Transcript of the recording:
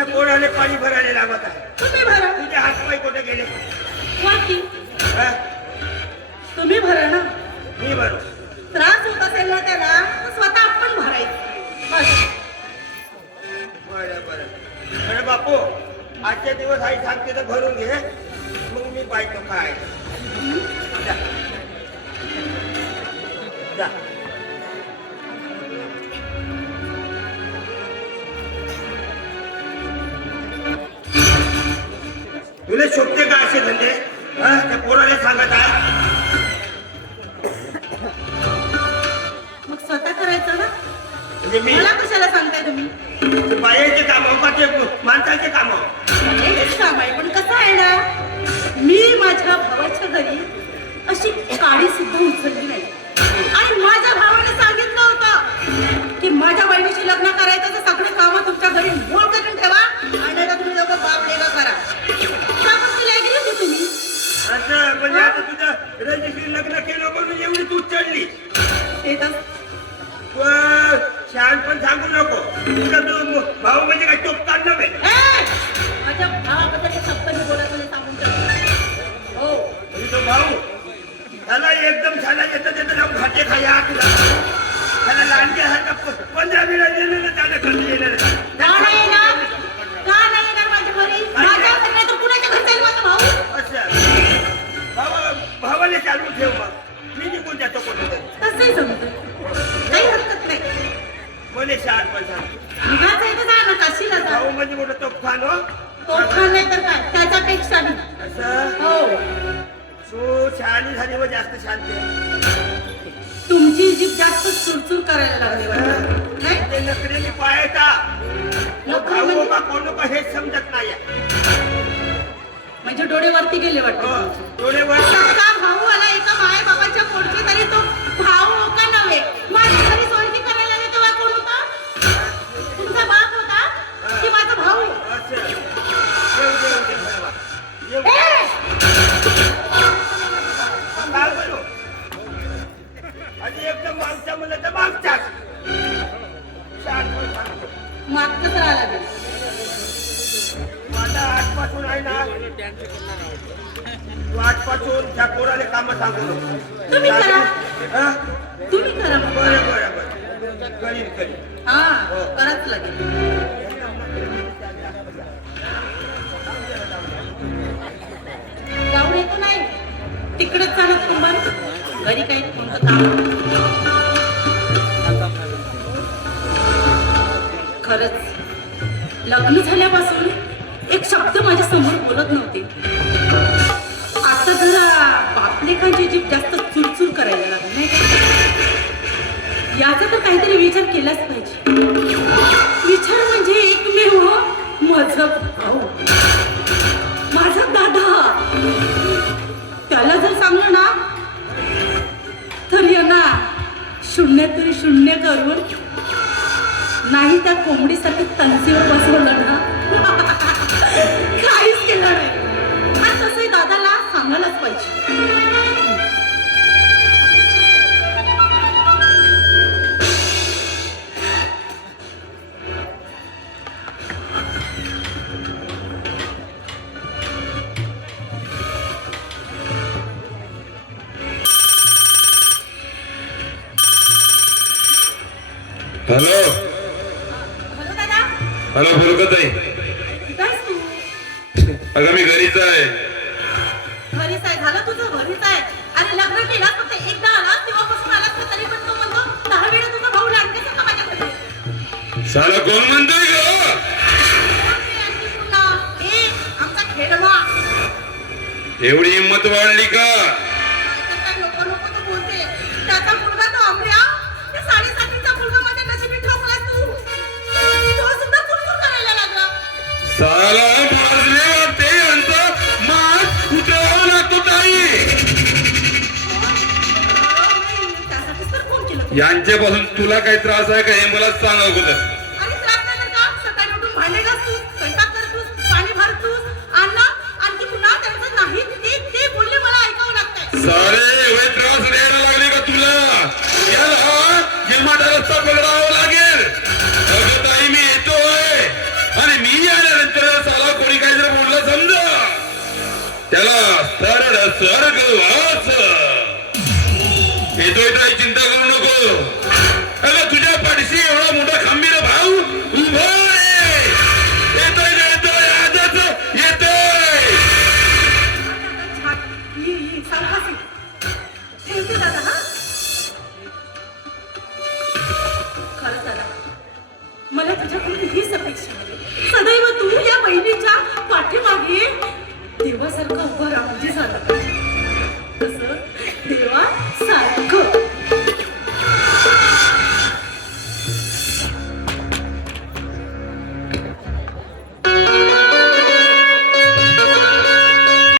त्या पोराने पाणी भरायला लागत आहे. तुम्ही भरा. तुझे हातपाय कुठे गेले? वाकी हा? तुम्ही भरा ना. मी भरू. त्रास होत असेल ना त्याला तर स्वतः आपण भरायचं. बस. बरं बरं. अरे बापू, आजच्या दिवस आई सांगते तर भरून घे, मग मी पाहतो काय. जा. जा. तुला शोभते का असे धंदे? हा? त्या पोराला सांगत आहे. मग स्वतः करायचं ना. म्हणजे मी मला कशाला सांगताय तुम्ही? बायाचे काम का ते माणसाचे काम? हेच काम आहे, पण कसं आहे ना, मी माझ्या भावाच्या घरी अशी काडी सुद्धा उचलली नाही. आणि माझ्या भावाने सांगितलं होतं की माझ्या बहिणीशी लग्न करायचं तर सगळे कामं तुमच्या घरी मोड करून ठेवा आणि आता तुम्ही लोक बाप लेगा करा. का पण तिला ऐकली होती तुम्ही? असं म्हणजे आता तुझं रजिस्ट्री लग्न केलं म्हणून एवढी तू चढली. ते तर छान पण सांगू नको. तुझा तो भाऊ म्हणजे काय चोपतान नव्हे. माझ्या भावाबद्दल हे शब्द मी बोलत नाही, सांगून ठेवा. हो, म्हणजे तो भाऊ त्याला एकदम छान येतं त्याचं जाऊन खाते खाया तुला. त्याला लहानच्या हातात 15 मिनिट गेलेलं त्याला कधी येणार का नाही येणार? का नाही येणार माझ्या घरी? माझ्या घरी नाही तर कुणाच्या घरी जाईल माझा भाऊ? असं भावाला चालू ठेव. मग मी निघून जातो कोणतं तसंही जमतं, काही हरकत नाही. मला शाळा पण सांग. निघायचं आहे तर जा ना, काशीला जा. भाऊ म्हणजे मोठं तोफखान हो. तोफखान नाही तर काय, त्याच्यापेक्षा बी. असं हो, तू शहाणी झाली व जास्त शांत आहे. तुमची जीभ जास्त चुरचूर करायला लागली वाटतं. नाही? ते नकरेने पाहायचा नखरे भाऊ म्हणजे? का कोण का हेच समजत नाही. म्हणजे डोळे वरती गेले वाटतं. डोळे वर का भाऊ आला एका माय बाबाच्या पोटचे, तरी तो भाऊ हो का नव्हे? माझ्या घरी सोयरी करायला आले तेव्हा कोण होता? तुमचा बाप होता की माझा भाऊ? असं येऊ दे, येऊ दे भावा. येऊ दे. ए! काय बोलू? आणि एकदम मागच्या मुलं तर मागच्याच शांत पण सांगतो. मागचंच राहायला लागेल. माझा आजपासून आहे ना, तू आजपासून त्या पोराला कामं सांगू नको. तुम्ही करा. हा? तुम्ही करा मग. बरं बरं बरं. करीन करीन. हा, कराच लागेल. जाऊन येतो नाही, तिकडेच जाणं कुंभार. घरी काही कोणतं काम. खरंच लग्न झाल्यापासून एक शब्द माझ्या समोर बोलत नव्हते. आता जरा बापलेखांची जीभ जास्त चुरचूर करायला लागली नाही का? याचा तर काहीतरी विचार केलाच पाहिजे. विचार म्हणजे एकमेव माझा भाऊ, माझा दादा. त्याला जर सांगलं ना तर यांना शून्यातून शून्य करून नाही त्या कोंबडीसाठी तंसीवर बसवलं ना, काहीच केलं नाही. आणि तसंही दादाला सांगायलाच पाहिजे. हॅलो हॅलो दादा, हॅलो बोलत आहे. कुठं आहेस तू? अगं मी घरीच आहे. घरीच आहे. झालं तुझं घरीच आहे. अरे लग्न केलं फक्त एकदा आलास तेव्हापासून आलास का तरी पण तो म्हणतो 10 वेळा तुझा भाऊ लागतेस का माझ्या घरी? साला कोण म्हणतोय ग? ए, आमचा खेळवा. एवढी हिंमत वाढली का? लोक लोक तो बोलते. त्याचा मुलगा तो अमऱ्या, त्या 7.5चा मुलगा माझ्या नशिबी ठोकला तू. तो सुद्धा चुरचुर करायला लागला. साला मारले वाटते यांचा मास उतरावा लागतो ताई. त्यासाठीच तर फोन केला. यांच्यापासून तुला काही त्रास आहे का हे मला सांग अगोदर. आणि त्रास नाही तर का? सकाळी उठून भांडे घासतोस, स्वयंपाक करतोस, पाणी भरतोस, अन्न आणखी पुन्हा त्यांचं नाही ते बोलले मला ऐकावं लागतंय. सारे एवढे त्रास द्यायला लागले का तुला? याला गिलमाटा रस्ता पकडावा लागेल. अगं ताई मी येतोय आणि मी यायला स्वर्गवास येतोय काही चिंता करू नको. अगं तुझ्या पाठीशी एवढा मोठा खंबीर भाऊ उभा आहे. येतोय येतोय आजच येतोय. सावकाश